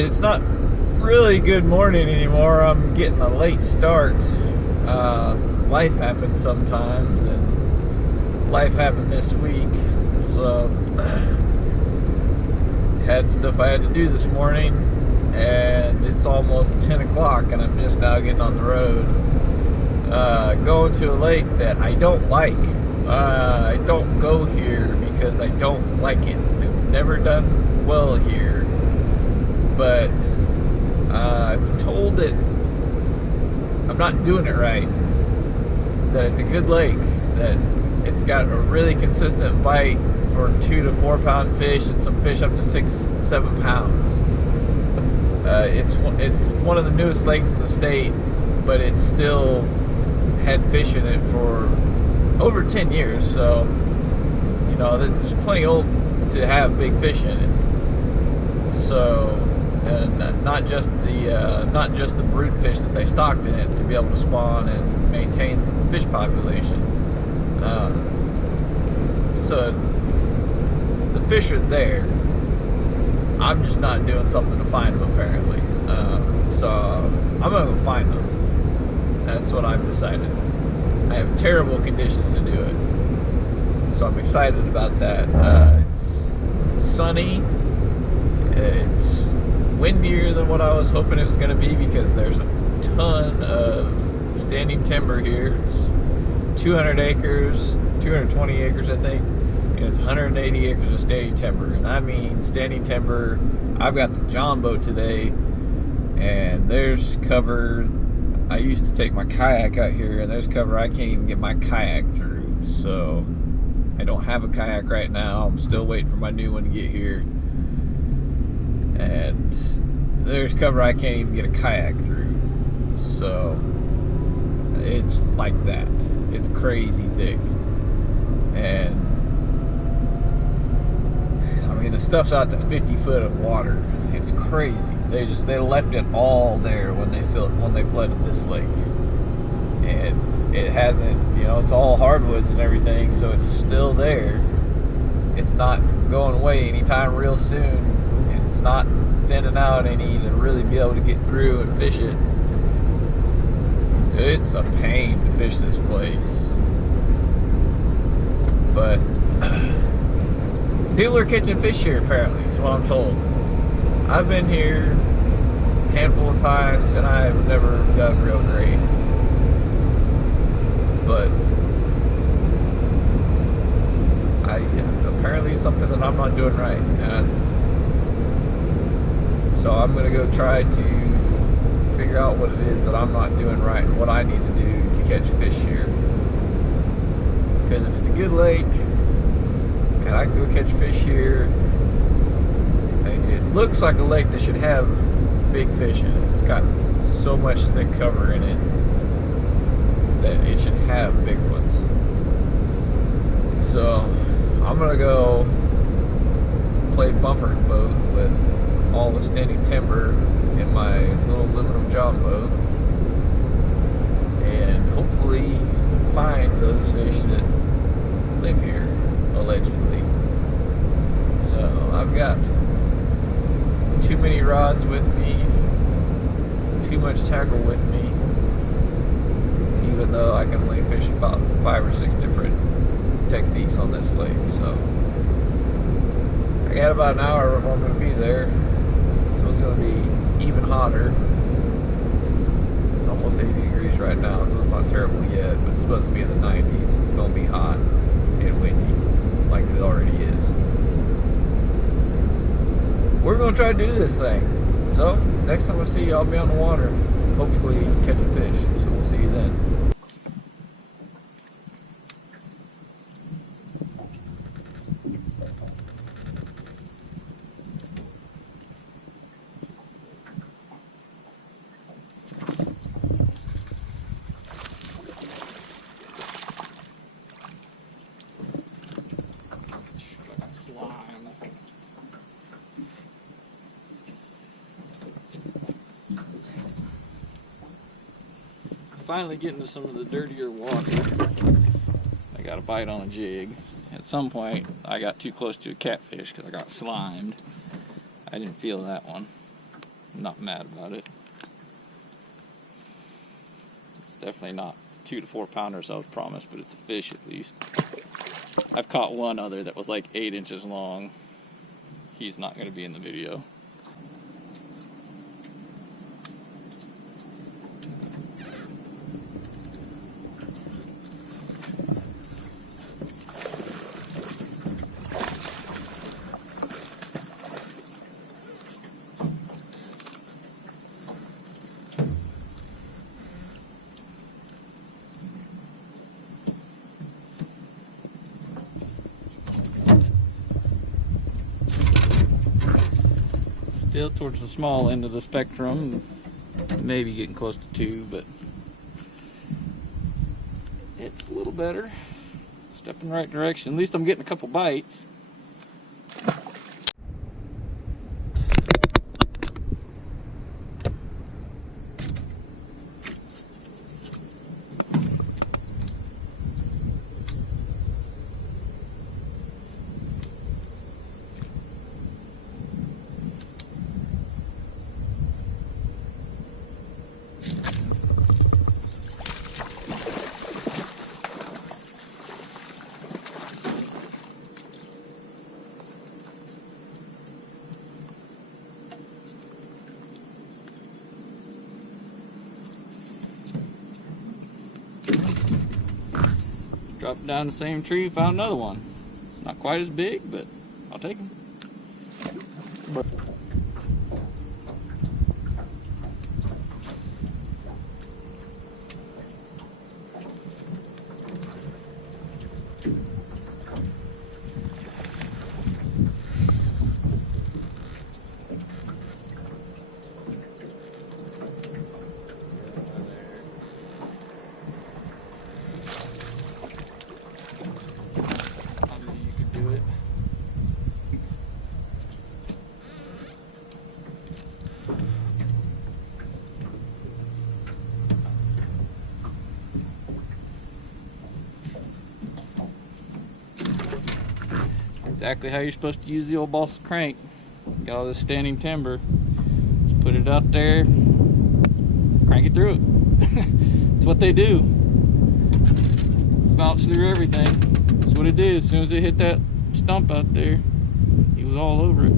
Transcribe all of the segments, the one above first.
Alright, it's not really good morning anymore. I'm getting a late start. Life happens sometimes, and life happened this week. So, had stuff I had to do this morning, and it's almost 10 o'clock, and I'm just now getting on the road. Going to a lake that I don't like. I don't go here because I don't like it. I've never done well here. But I've been told that I'm not doing it right. That it's a good lake. That it's got a really consistent bite for 2 to 4 pound fish, and some fish up to 6-7 pounds. It's one of the newest lakes in the state, but it's still had fish in it for over 10 years. So, you know, there's plenty old to have big fish in it. So, and not just the brood fish that they stocked in it to be able to spawn and maintain the fish population. So the fish are there. I'm just not doing something to find them, apparently. So I'm gonna go find them. That's what I've decided. I have terrible conditions to do it, so I'm excited about that. It's sunny. It's windier than what I was hoping it was going to be, because there's a ton of standing timber here. It's 200 acres, 220 acres, I think, and it's 180 acres of standing timber. And I mean standing timber. I've got the John boat today, and there's cover. I used to take my kayak out here, and there's cover I can't even get my kayak through. So I don't have a kayak right now. I'm still waiting for my new one to get here. And there's cover I can't even get a kayak through. So it's like that. It's crazy thick. And I mean, the stuff's out to 50 foot of water. It's crazy. They left it all there when they flooded this lake. And it hasn't, you know, it's all hardwoods and everything, so it's still there. It's not going away anytime real soon. It's not thinning out any to really be able to get through and fish it. So it's a pain to fish this place. But people are catching fish here, apparently, is what I'm told. I've been here a handful of times, and I've never done real great. But apparently it's something that I'm not doing right. And so I'm going to go try to figure out what it is that I'm not doing right and what I need to do to catch fish here. Because if it's a good lake and I can go catch fish here, it looks like a lake that should have big fish in it. It's got so much thick cover in it that it should have big ones. So I'm going to go play bumper boat with all the standing timber in my little aluminum John boat, and hopefully find those fish that live here, allegedly. So I've got too many rods with me, too much tackle with me, even though I can only fish about 5 or 6 different techniques on this lake. So I got about an hour before I'm going to be there. So it's going to be even hotter. It's almost 80 degrees right now, so it's not terrible yet, but it's supposed to be in the 90s. It's going to be hot and windy, like it already is. We're going to try to do this thing. So next time I see you, I'll be on the water, hopefully catching fish. So we'll see you then. Finally getting to some of the dirtier water. I got a bite on a jig. At some point, I got too close to a catfish because I got slimed. I didn't feel that one. I'm not mad about it. It's definitely not 2 to 4 pounders I was promised, but it's a fish at least. I've caught one other that was like 8 inches long. He's not going to be in the video. Still towards the small end of the spectrum, maybe getting close to 2, but it's a little better. Step in the right direction. At least I'm getting a couple bites. Dropped down the same tree, found another one. Not quite as big, but I'll take them. Exactly how you're supposed to use the old balsa crank. Got all this standing timber. Just put it out there, crank it through it. That's what they do. Bounce through everything. That's what it did. As soon as it hit that stump out there, he was all over it.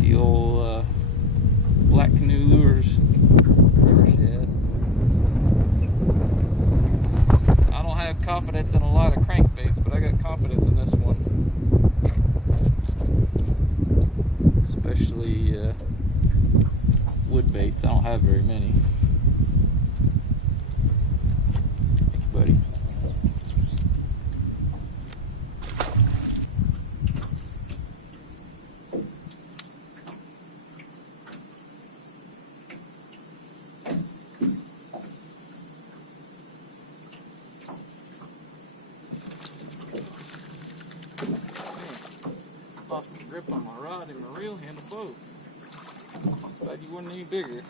The old Black Canoe Lures river shed. I don't have confidence in a lot of crankbaits, but I got confidence in this one. Especially wood baits. I don't have very many. Thank you, buddy. Lost my grip on my rod and my reel handle both. Glad you weren't any bigger.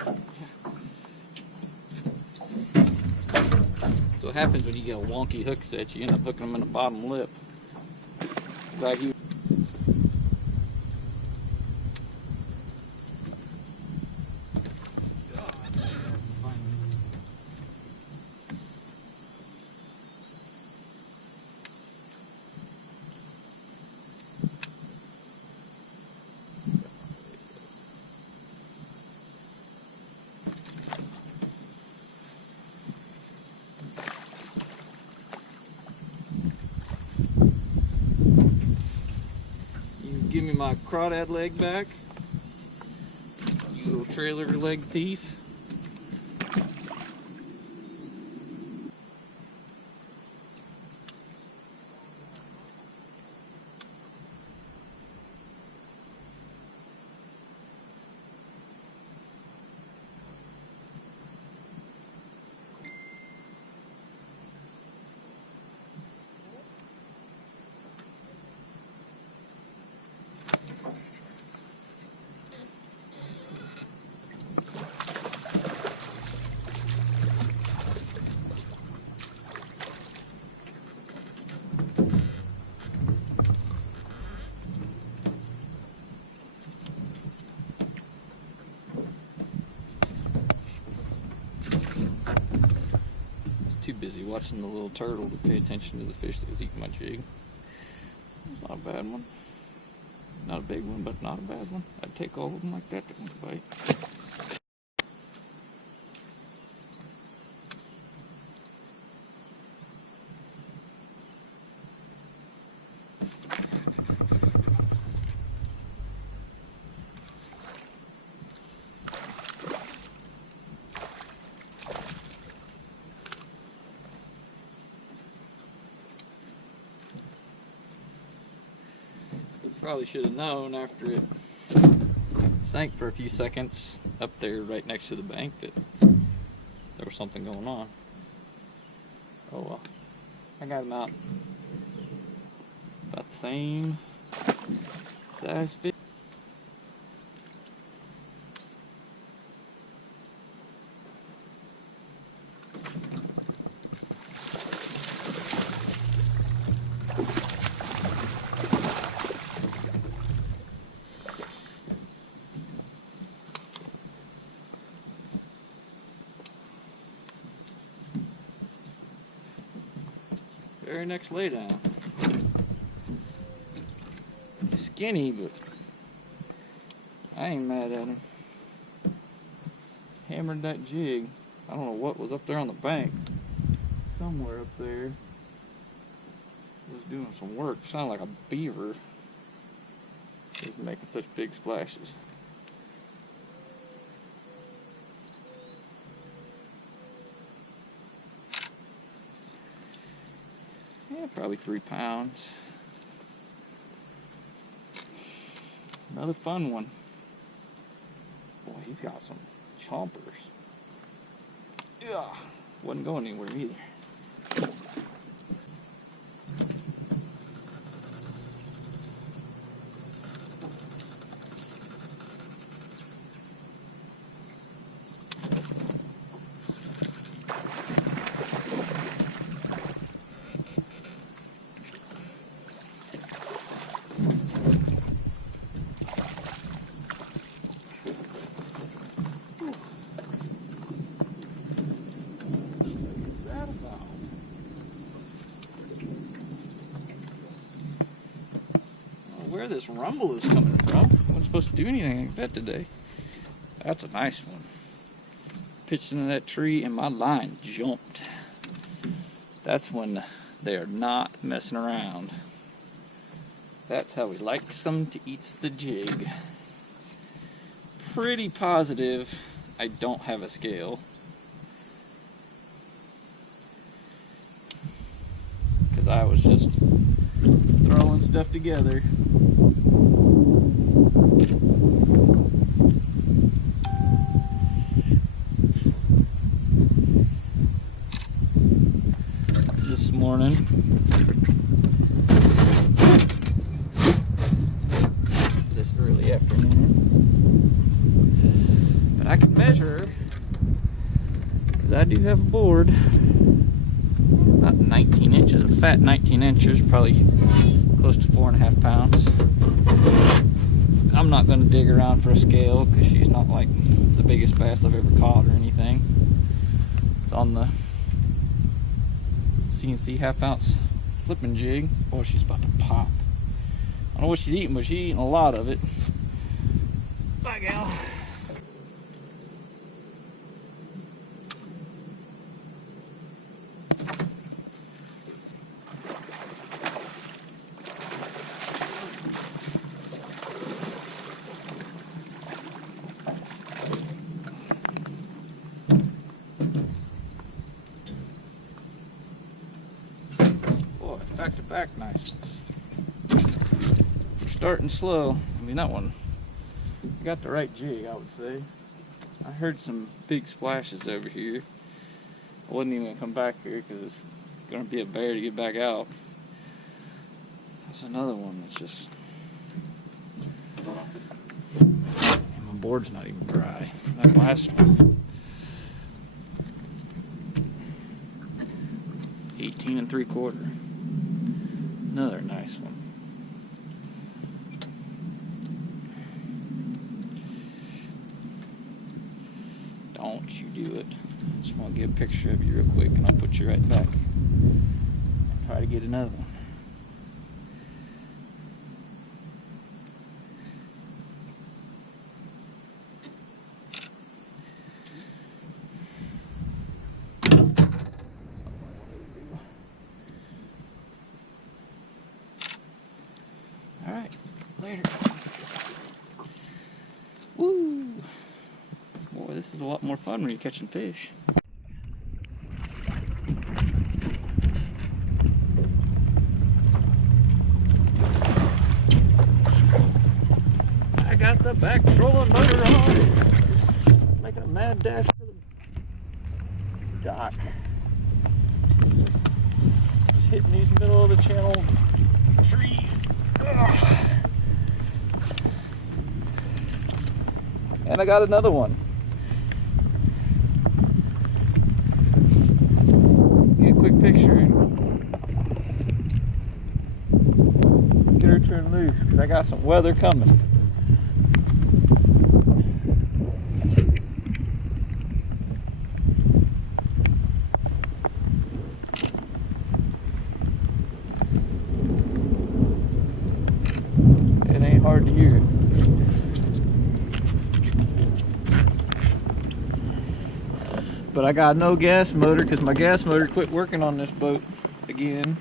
So what happens when you get a wonky hook set, you end up hooking them in the bottom lip. Glad you give me my crawdad leg back, you little trailer leg thief. too busy watching the little turtle to pay attention to the fish that was eating my jig. It's not a bad one. Not a big one, but not a bad one. I'd take all of them like that to one bite. Probably should have known after it sank for a few seconds up there right next to the bank that there was something going on. Oh well. I got him out. About the same size fish. Very next lay down. He's skinny, but I ain't mad at him. Hammered that jig. I don't know what was up there on the bank. Somewhere up there. Was doing some work. Sounded like a beaver. He was making such big splashes. Yeah, probably 3 pounds. Another fun one. Boy, he's got some chompers. Yeah, wasn't going anywhere either. Where this rumble is coming from. I wasn't supposed to do anything like that today. That's a nice one. Pitched into that tree and my line jumped. That's when they are not messing around. That's how he likes them to eat the jig. Pretty positive I don't have a scale. Because I was just throwing stuff together. This morning, this early afternoon, but I can measure because I do have a board about 19 inches, a fat 19 inches, probably close to 4.5 pounds. I'm not going to dig around for a scale because she's not like the biggest bass I've ever caught or anything. It's on the CNC 1/2 ounce flipping jig. Boy, she's about to pop. I don't know what she's eating, but she's eating a lot of it. Bye, gal. Back to back nice ones. We're starting slow. I mean, that one, I got the right jig, I would say. I heard some big splashes over here. I wasn't even going to come back here because it's going to be a bear to get back out. That's another one that's just... And my board's not even dry. That last one. 18 3/4. Another nice one. Don't you do it. Just want to get a picture of you real quick, and I'll put you right back. Try to get another one. All right, later. Woo! Boy, this is a lot more fun when you're catching fish. I got the back trolling motor on. It's making a mad dash for the dock. Just hitting these middle of the channel trees. Ugh. And I got another one. Get a quick picture and get her turned loose, because I got some weather coming. It ain't hard to hear it. But I got no gas motor because my gas motor quit working on this boat again.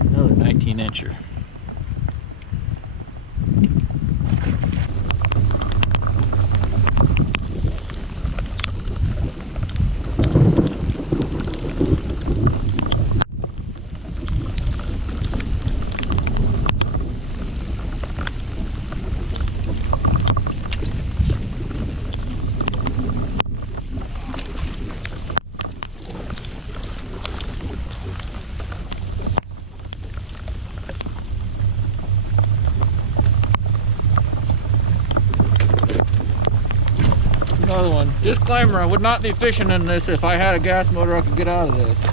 Another 19-incher. Another one. Disclaimer, I would not be fishing in this if I had a gas motor I could get out of this.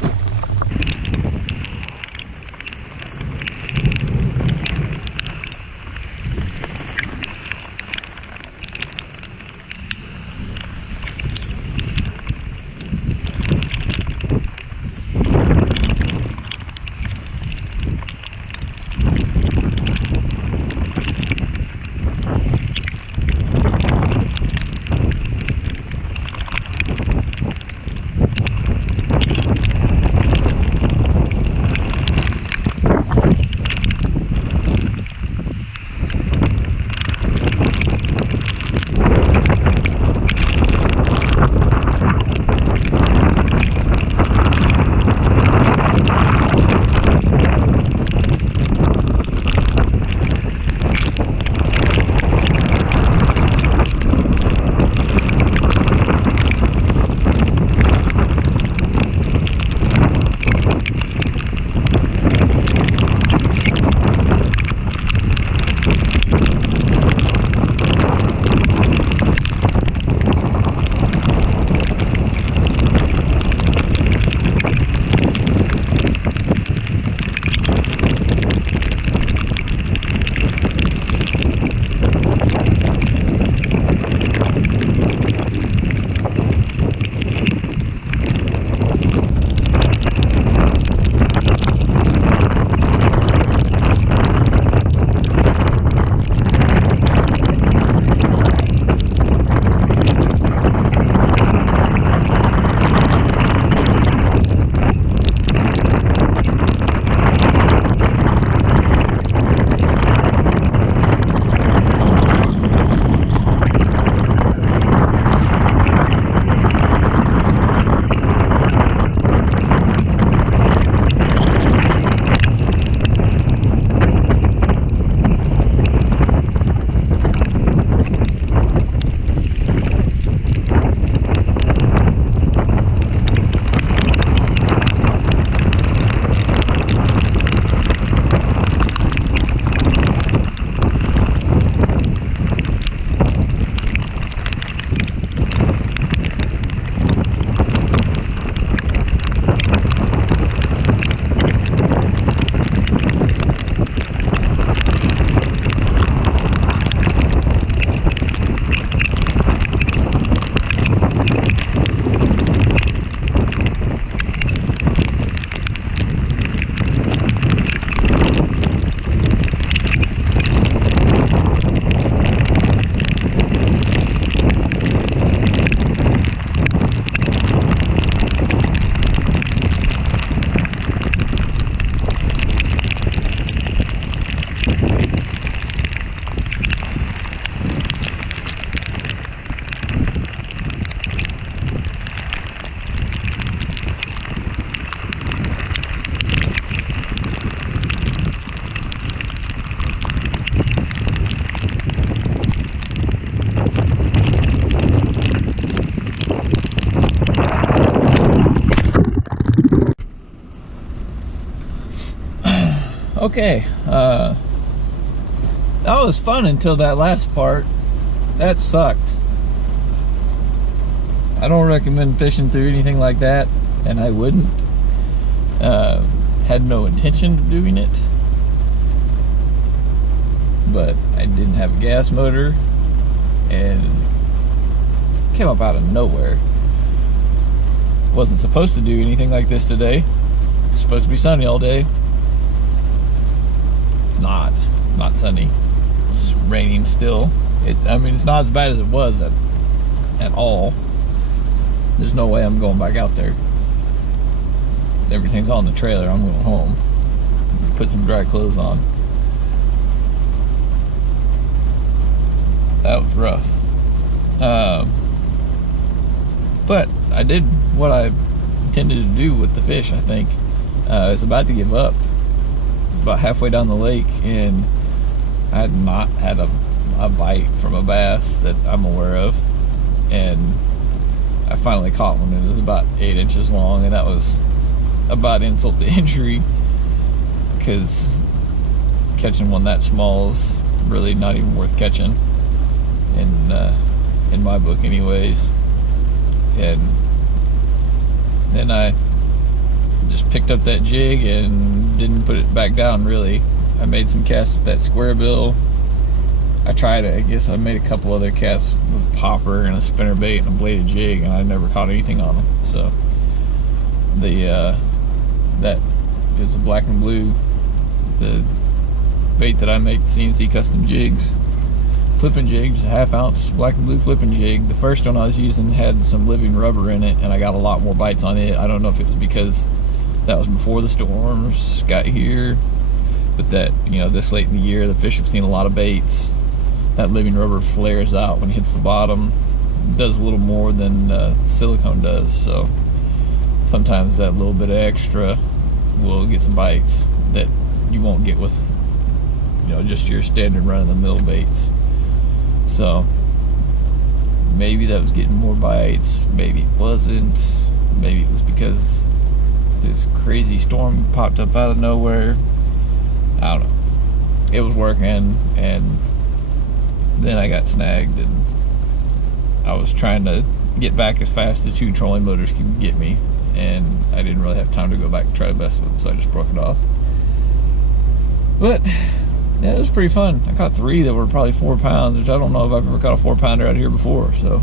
Okay, that was fun until that last part. That sucked. I don't recommend fishing through anything like that, and I wouldn't. Had no intention of doing it, but I didn't have a gas motor, and came up out of nowhere. Wasn't supposed to do anything like this today. It's supposed to be sunny all day. It's not sunny. It's raining still. I mean, it's not as bad as it was at all. There's no way I'm going back out there. Everything's on the trailer. I'm going home. Put some dry clothes on. That was rough. But I did what I intended to do with the fish, I think. I was about to give up. About halfway down the lake, and I had not had a bite from a bass that I'm aware of. And I finally caught one. It was about 8 inches long, and that was about insult to injury, because catching one that small is really not even worth catching in my book anyways. And then I just picked up that jig and didn't put it back down, really. I made some casts with that square bill. I made a couple other casts with a popper and a spinner bait and a bladed jig, and I never caught anything on them. So that is a black and blue, the bait that I make, CNC custom jigs, flipping jigs, a 1/2 ounce black and blue flipping jig. The first one I was using had some living rubber in it, and I got a lot more bites on it. I don't know if it was because that was before the storms got here, but that, this late in the year, the fish have seen a lot of baits. That living rubber flares out when it hits the bottom. It does a little more than silicone does, so sometimes that little bit of extra will get some bites that you won't get with just your standard run-of-the-mill baits. So maybe that was getting more bites, maybe it wasn't, maybe it was because this crazy storm popped up out of nowhere. I don't know. It was working, and then I got snagged, and I was trying to get back as fast as 2 trolling motors could get me, and I didn't really have time to go back and try to mess with it, so I just broke it off. But yeah, it was pretty fun. I caught 3 that were probably 4 pounds, which I don't know if I've ever caught a 4-pounder out here before, so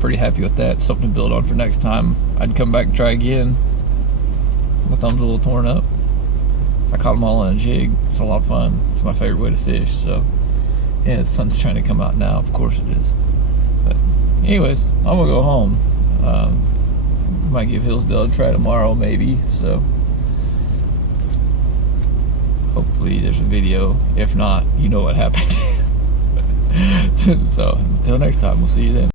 pretty happy with that. Something to build on for next time. I'd come back and try again. My thumb's a little torn up. I caught them all on a jig. It's a lot of fun. It's my favorite way to fish. So yeah, the sun's trying to come out now. Of course it is. But anyways, I'm gonna go home. Might give Hillsdale a try tomorrow, maybe. So hopefully there's a video. If not, you know what happened. So until next time, we'll see you then.